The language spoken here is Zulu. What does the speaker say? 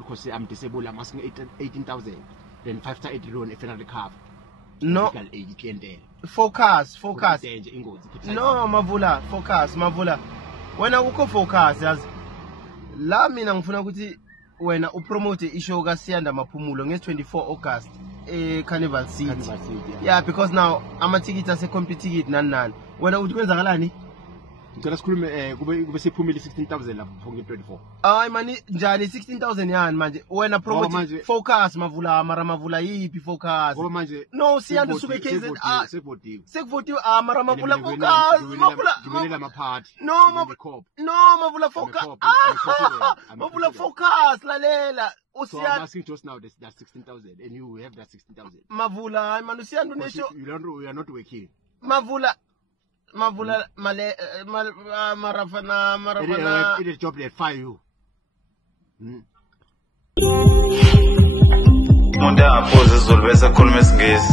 because I'm disabled, I'm asking 18,000. Then 5 loan if not cover. No. Focus. No, Mavula, focus, Mavula. When I go focus, as la mina ngifuna ukuthi wena upromote ishow kaSiyanda Maphumulo nge-24 August Carnival City. Yeah, because now ama-ticket ase-complete ticket nani. Wena uthi kwenzakalani? Ngicela sikhulume kube siphumile 16,000 lapho nge-24. Hayi mani njani 16,000 yani manje wena promote focus Mavula mara Mavula yipi focus. Ngoba manje no Siyanda suke KZN sekuvotiwe mara Mavula focus Mavula gibelela ama-party. No Mavula focus. Mavula focus lalela. So I'm asking just now that's 16,000 and you have that 16,000. Mavula hayi mani Siyanda unesho. You are not working. Mavula male marafana it is job they fire you. Umuntu angaphuza izulu bese akhuluma isiNgisi.